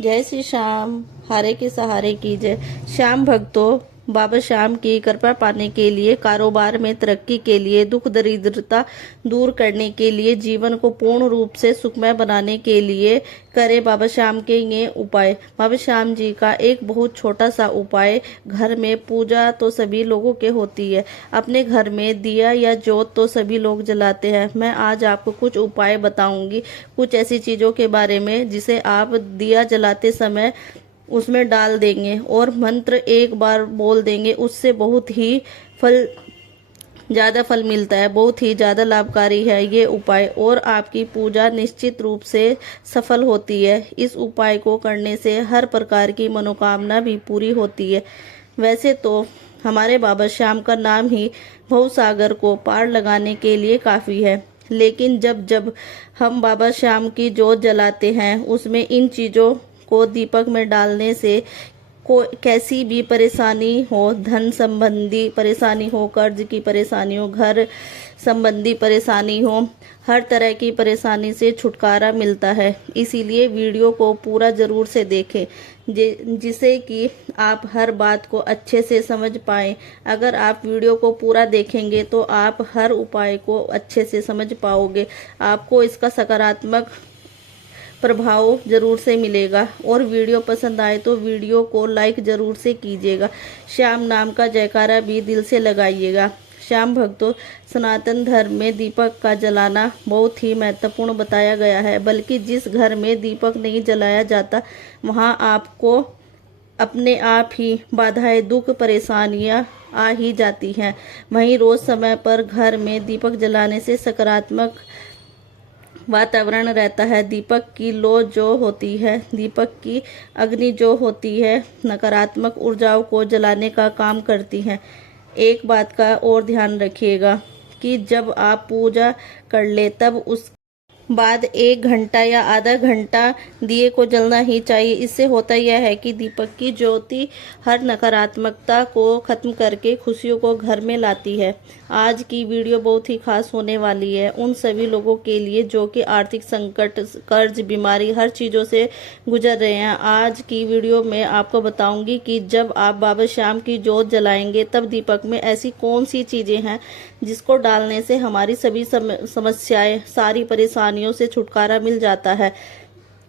जय श्री श्याम, हारे के सहारे की जय। श्याम भक्तों, बाबा श्याम की कृपा पाने के लिए, कारोबार में तरक्की के लिए, दुख दरिद्रता दूर करने के लिए, जीवन को पूर्ण रूप से सुखमय बनाने के लिए करे बाबा श्याम के ये उपाय। बाबा श्याम जी का एक बहुत छोटा सा उपाय। घर में पूजा तो सभी लोगों के होती है, अपने घर में दिया या जोत तो सभी लोग जलाते हैं। मैं आज आपको कुछ उपाय बताऊंगी, कुछ ऐसी चीजों के बारे में जिसे आप दिया जलाते समय उसमें डाल देंगे और मंत्र एक बार बोल देंगे, उससे बहुत ही ज़्यादा फल मिलता है, बहुत ही ज़्यादा लाभकारी है ये उपाय और आपकी पूजा निश्चित रूप से सफल होती है। इस उपाय को करने से हर प्रकार की मनोकामना भी पूरी होती है। वैसे तो हमारे बाबा श्याम का नाम ही भवसागर को पार लगाने के लिए काफ़ी है, लेकिन जब जब हम बाबा श्याम की जोत जलाते हैं उसमें इन चीज़ों को दीपक में डालने से को कैसी भी परेशानी हो, धन संबंधी परेशानी हो, कर्ज की परेशानी हो, घर संबंधी परेशानी हो, हर तरह की परेशानी से छुटकारा मिलता है। इसीलिए वीडियो को पूरा ज़रूर से देखें जिससे कि आप हर बात को अच्छे से समझ पाएं। अगर आप वीडियो को पूरा देखेंगे तो आप हर उपाय को अच्छे से समझ पाओगे, आपको इसका सकारात्मक प्रभाव जरूर से मिलेगा। और वीडियो पसंद आए तो वीडियो को लाइक जरूर से कीजिएगा। श्याम नाम का जयकारा भी दिल से लगाइएगा। श्याम भक्तों, सनातन धर्म में दीपक का जलाना बहुत ही महत्वपूर्ण बताया गया है, बल्कि जिस घर में दीपक नहीं जलाया जाता वहां आपको अपने आप ही बाधाएं, दुख, परेशानियां आ ही जाती हैं। वहीं रोज समय पर घर में दीपक जलाने से सकारात्मक वातावरण रहता है। दीपक की लौ जो होती है, दीपक की अग्नि जो होती है, नकारात्मक ऊर्जाओं को जलाने का काम करती है। एक बात का और ध्यान रखिएगा कि जब आप पूजा कर ले तब उस बाद 1 घंटा या आधा घंटा दिए को जलना ही चाहिए। इससे होता यह है कि दीपक की ज्योति हर नकारात्मकता को खत्म करके खुशियों को घर में लाती है। आज की वीडियो बहुत ही खास होने वाली है उन सभी लोगों के लिए जो कि आर्थिक संकट, कर्ज, बीमारी, हर चीज़ों से गुजर रहे हैं। आज की वीडियो में आपको बताऊंगी कि जब आप बाबा श्याम की जोत जलाएंगे तब दीपक में ऐसी कौन सी चीज़ें हैं जिसको डालने से हमारी सभी समस्याएं, सारी परेशानियों से छुटकारा मिल जाता है।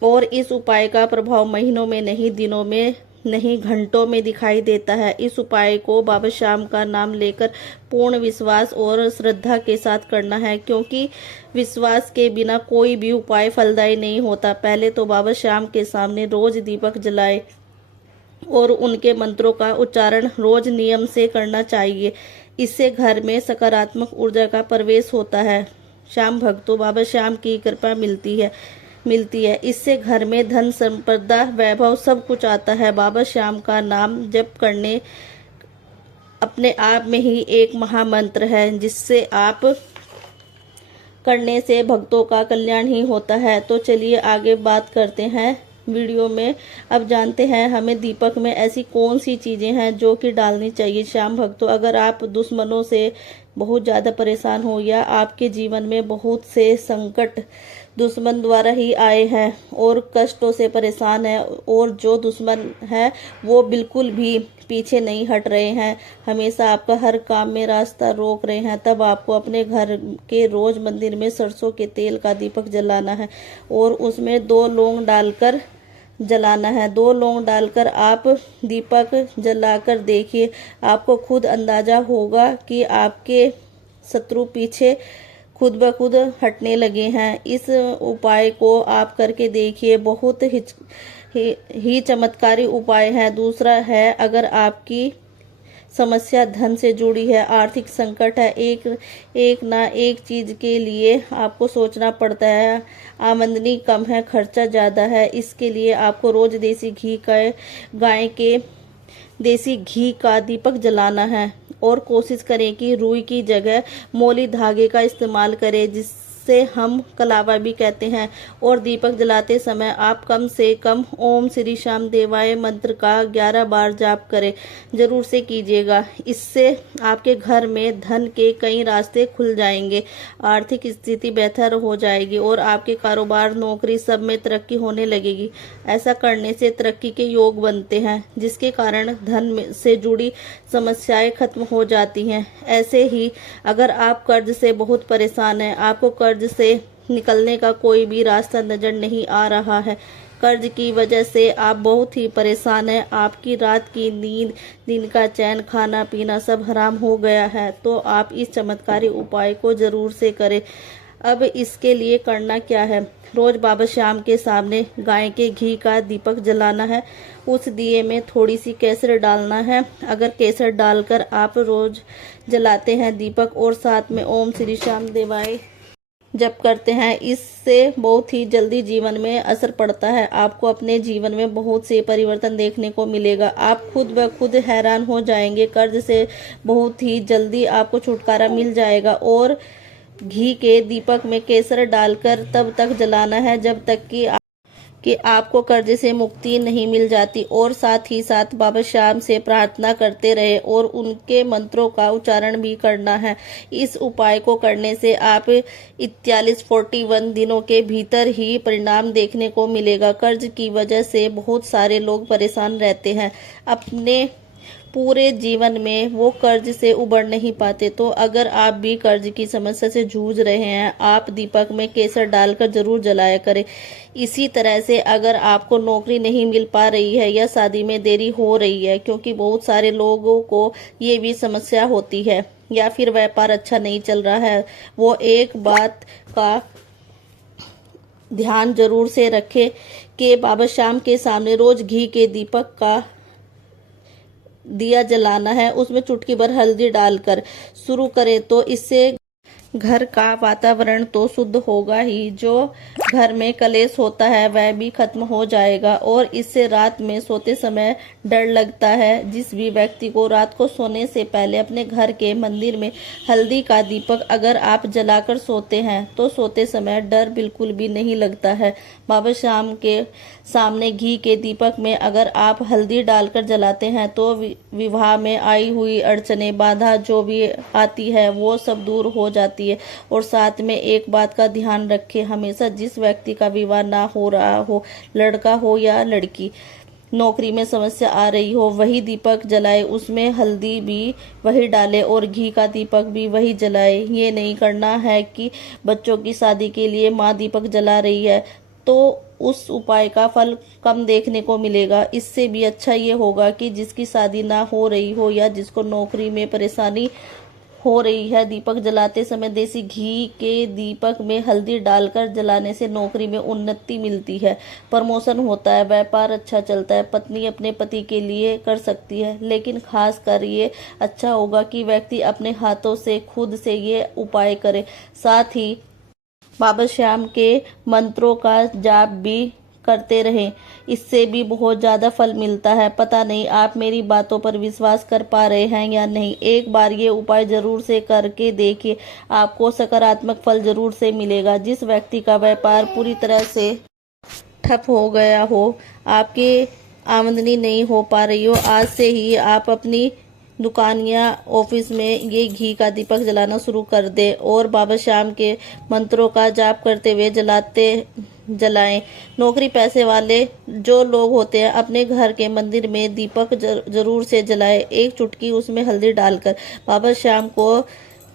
और इस उपाय का प्रभाव महीनों में नहीं, दिनों में नहीं, घंटों में दिखाई देता है। इस उपाय को बाबा श्याम का नाम लेकर पूर्ण विश्वास और श्रद्धा के साथ करना है, क्योंकि विश्वास के बिना कोई भी उपाय फलदायी नहीं होता। पहले तो बाबा श्याम के सामने रोज दीपक जलाए और उनके मंत्रों का उच्चारण रोज नियम से करना चाहिए। इससे घर में सकारात्मक ऊर्जा का प्रवेश होता है। श्याम भक्तों, बाबा श्याम की कृपा मिलती है। इससे घर में धन, संपदा, वैभव सब कुछ आता है। बाबा श्याम का नाम जप करने अपने आप में ही एक महामंत्र है, जिससे आप करने से भक्तों का कल्याण ही होता है। तो चलिए आगे बात करते हैं वीडियो में। अब जानते हैं हमें दीपक में ऐसी कौन सी चीज़ें हैं जो कि डालनी चाहिए। श्याम भक्तों, अगर आप दुश्मनों से बहुत ज़्यादा परेशान हो या आपके जीवन में बहुत से संकट दुश्मन द्वारा ही आए हैं और कष्टों से परेशान है, और जो दुश्मन है वो बिल्कुल भी पीछे नहीं हट रहे हैं, हमेशा आपका हर काम में रास्ता रोक रहे हैं, तब आपको अपने घर के रोज मंदिर में सरसों के तेल का दीपक जलाना है और उसमें 2 लौंग डालकर जलाना है। 2 लौंग डालकर आप दीपक जलाकर देखिए, आपको खुद अंदाजा होगा कि आपके शत्रु पीछे खुद ब खुद हटने लगे हैं। इस उपाय को आप करके देखिए, बहुत ही चमत्कारी उपाय है। दूसरा है, अगर आपकी समस्या धन से जुड़ी है, आर्थिक संकट है, एक ना एक चीज के लिए आपको सोचना पड़ता है, आमदनी कम है, खर्चा ज़्यादा है, इसके लिए आपको रोज गाय के देसी घी का दीपक जलाना है। और कोशिश करें कि रुई की जगह मोली धागे का इस्तेमाल करें, जिससे हम कलावा भी कहते हैं। और दीपक जलाते समय आप कम से कम ओम श्री श्याम देवाय मंत्र का 11 बार जाप करें, जरूर से कीजिएगा। इससे आपके घर में धन के कई रास्ते खुल जाएंगे, आर्थिक स्थिति बेहतर हो जाएगी और आपके कारोबार, नौकरी सब में तरक्की होने लगेगी। ऐसा करने से तरक्की के योग बनते हैं, जिसके कारण धन से जुड़ी समस्याएं खत्म हो जाती हैं। ऐसे ही अगर आप कर्ज से बहुत परेशान हैं, आपको कर्ज से निकलने का कोई भी रास्ता नजर नहीं आ रहा है, कर्ज की वजह से आप बहुत ही परेशान हैं, आपकी रात की नींद, दिन का चैन, खाना पीना सब हराम हो गया है, तो आप इस चमत्कारी उपाय को जरूर से करें। अब इसके लिए करना क्या है, रोज बाबा श्याम के सामने गाय के घी का दीपक जलाना है। उस दिए में थोड़ी सी केसर डालना है। अगर केसर डालकर आप रोज जलाते हैं दीपक और साथ में ओम श्री श्याम देवाय जप करते हैं, इससे बहुत ही जल्दी जीवन में असर पड़ता है। आपको अपने जीवन में बहुत से परिवर्तन देखने को मिलेगा। आप खुद ब खुद हैरान हो जाएंगे। कर्ज से बहुत ही जल्दी आपको छुटकारा मिल जाएगा। और घी के दीपक में केसर डालकर तब तक जलाना है जब तक कि आपको कर्ज से मुक्ति नहीं मिल जाती। और साथ ही साथ बाबा श्याम से प्रार्थना करते रहे और उनके मंत्रों का उच्चारण भी करना है। इस उपाय को करने से आप 41 दिनों के भीतर ही परिणाम देखने को मिलेगा। कर्ज की वजह से बहुत सारे लोग परेशान रहते हैं, अपने पूरे जीवन में वो कर्ज से उबर नहीं पाते। तो अगर आप भी कर्ज की समस्या से जूझ रहे हैं, आप दीपक में केसर डालकर जरूर जलाया करें। इसी तरह से अगर आपको नौकरी नहीं मिल पा रही है या शादी में देरी हो रही है, क्योंकि बहुत सारे लोगों को ये भी समस्या होती है, या फिर व्यापार अच्छा नहीं चल रहा है, वो एक बात का ध्यान जरूर से रखें कि बाबा श्याम के सामने रोज घी के दीपक का दिया जलाना है। उसमें चुटकी भर हल्दी डालकर शुरू करें तो इससे घर का वातावरण तो शुद्ध होगा ही, जो घर में कलेश होता है वह भी खत्म हो जाएगा। और इससे रात में सोते समय डर लगता है। जिस भी व्यक्ति को रात को सोने से पहले अपने घर के मंदिर में हल्दी का दीपक अगर आप जलाकर सोते हैं तो सोते समय डर बिल्कुल भी नहीं लगता है। बाबा श्याम के सामने घी के दीपक में अगर आप हल्दी डालकर जलाते हैं तो विवाह में आई हुई अड़चने, बाधा जो भी आती है वो सब दूर हो जाती है। और साथ में एक बात का ध्यान रखें, हमेशा जिस व्यक्ति का विवाह ना हो रहा हो, लड़का हो या लड़की, नौकरी में समस्या आ रही हो, वही दीपक जलाए, उसमें हल्दी भी वही डाले और घी का दीपक भी वही जलाए। ये नहीं करना है कि बच्चों की शादी के लिए माँ दीपक जला रही है तो उस उपाय का फल कम देखने को मिलेगा। इससे भी अच्छा ये होगा कि जिसकी शादी ना हो रही हो या जिसको नौकरी में परेशानी हो रही है, दीपक जलाते समय देसी घी के दीपक में हल्दी डालकर जलाने से नौकरी में उन्नति मिलती है, प्रमोशन होता है, व्यापार अच्छा चलता है, पत्नी अपने पति के लिए कर सकती है। लेकिन खास कर ये अच्छा होगा कि व्यक्ति अपने हाथों से खुद से ये उपाय करे। साथ ही बाबा श्याम के मंत्रों का जाप भी करते रहें, इससे भी बहुत ज़्यादा फल मिलता है। पता नहीं आप मेरी बातों पर विश्वास कर पा रहे हैं या नहीं। एक बार ये उपाय जरूर से करके देखिए, आपको सकारात्मक फल जरूर से मिलेगा। जिस व्यक्ति का व्यापार पूरी तरह से ठप हो गया हो, आपकी आमदनी नहीं हो पा रही हो, आज से ही आप अपनी दुकान या ऑफिस में ये घी का दीपक जलाना शुरू कर दे और बाबा श्याम के मंत्रों का जाप करते हुए जलाएं। नौकरी पैसे वाले जो लोग होते हैं अपने घर के मंदिर में दीपक जरूर से जलाएं। एक चुटकी उसमें हल्दी डालकर बाबा श्याम को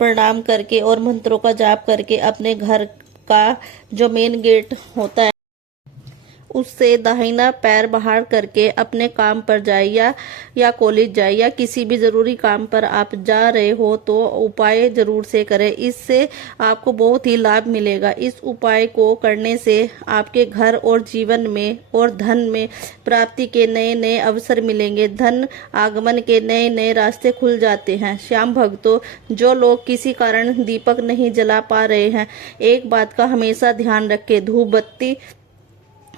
प्रणाम करके और मंत्रों का जाप करके अपने घर का जो मेन गेट होता है उससे दाहिना पैर बाहर करके अपने काम पर जाए या कॉलेज जाए या किसी भी ज़रूरी काम पर आप जा रहे हो तो उपाय ज़रूर से करें। इससे आपको बहुत ही लाभ मिलेगा। इस उपाय को करने से आपके घर और जीवन में और धन में प्राप्ति के नए नए अवसर मिलेंगे। धन आगमन के नए नए रास्ते खुल जाते हैं। श्याम भक्तों, जो लोग किसी कारण दीपक नहीं जला पा रहे हैं, एक बात का हमेशा ध्यान रखें, धूप बत्ती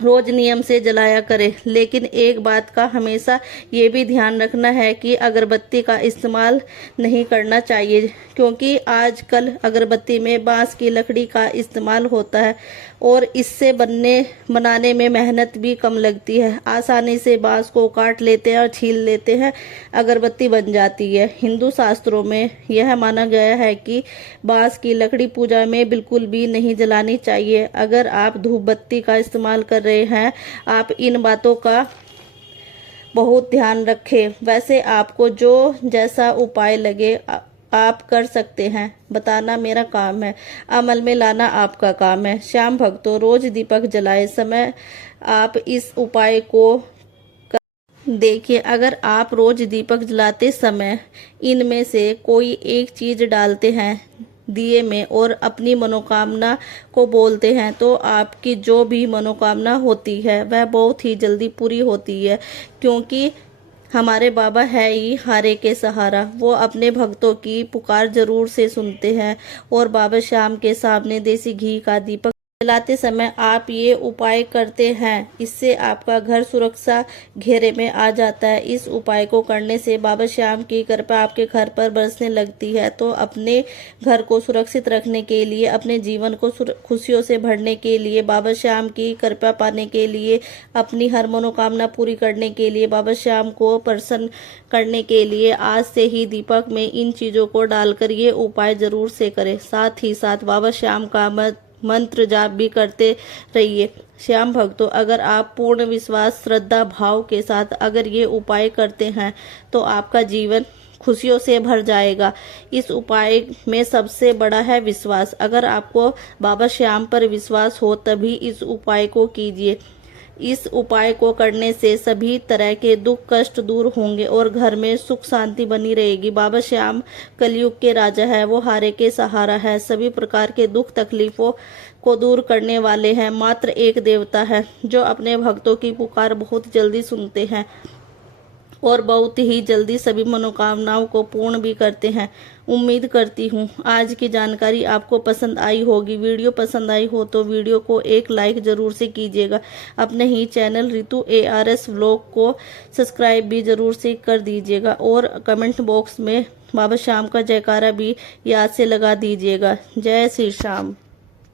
रोज नियम से जलाया करें। लेकिन एक बात का हमेशा ये भी ध्यान रखना है कि अगरबत्ती का इस्तेमाल नहीं करना चाहिए, क्योंकि आजकल अगरबत्ती में बांस की लकड़ी का इस्तेमाल होता है और इससे बनाने में मेहनत भी कम लगती है। आसानी से बांस को काट लेते हैं और छील लेते हैं, अगरबत्ती बन जाती है। हिंदू शास्त्रों में यह माना गया है कि बांस की लकड़ी पूजा में बिल्कुल भी नहीं जलानी चाहिए। अगर आप धूप बत्ती का इस्तेमाल कर रहे हैं, आप इन बातों का बहुत ध्यान रखें। वैसे आपको जो जैसा उपाय लगे आप कर सकते हैं। बताना मेरा काम है, अमल में लाना आपका काम है। श्याम भक्तों, रोज दीपक जलाए समय आप इस उपाय को देखिए। अगर आप रोज दीपक जलाते समय इनमें से कोई एक चीज डालते हैं दिए में और अपनी मनोकामना को बोलते हैं, तो आपकी जो भी मनोकामना होती है वह बहुत ही जल्दी पूरी होती है। क्योंकि हमारे बाबा है ही हारे के सहारा, वो अपने भक्तों की पुकार जरूर से सुनते हैं। और बाबा श्याम के सामने देसी घी का दीपक जलाते समय आप ये उपाय करते हैं, इससे आपका घर सुरक्षा घेरे में आ जाता है। इस उपाय को करने से बाबा श्याम की कृपा आपके घर पर बरसने लगती है। तो अपने घर को सुरक्षित रखने के लिए, अपने जीवन को खुशियों से भरने के लिए, बाबा श्याम की कृपा पाने के लिए, अपनी हर मनोकामना पूरी करने के लिए, बाबा श्याम को प्रसन्न करने के लिए आज से ही दीपक में इन चीज़ों को डालकर ये उपाय जरूर से करें। साथ ही साथ बाबा श्याम का मंत्र जाप भी करते रहिए। श्याम भक्तों, अगर आप पूर्ण विश्वास, श्रद्धा, भाव के साथ अगर ये उपाय करते हैं तो आपका जीवन खुशियों से भर जाएगा। इस उपाय में सबसे बड़ा है विश्वास। अगर आपको बाबा श्याम पर विश्वास हो तभी इस उपाय को कीजिए। इस उपाय को करने से सभी तरह के दुख कष्ट दूर होंगे और घर में सुख शांति बनी रहेगी। बाबा श्याम कलयुग के राजा है, वो हारे के सहारा है, सभी प्रकार के दुख तकलीफों को दूर करने वाले हैं। मात्र एक देवता है जो अपने भक्तों की पुकार बहुत जल्दी सुनते हैं और बहुत ही जल्दी सभी मनोकामनाओं को पूर्ण भी करते हैं। उम्मीद करती हूँ आज की जानकारी आपको पसंद आई होगी। वीडियो पसंद आई हो तो वीडियो को एक लाइक जरूर से कीजिएगा। अपने ही चैनल रितु ARS व्लॉग को सब्सक्राइब भी जरूर से कर दीजिएगा और कमेंट बॉक्स में बाबा श्याम का जयकारा भी याद से लगा दीजिएगा। जय श्री श्याम।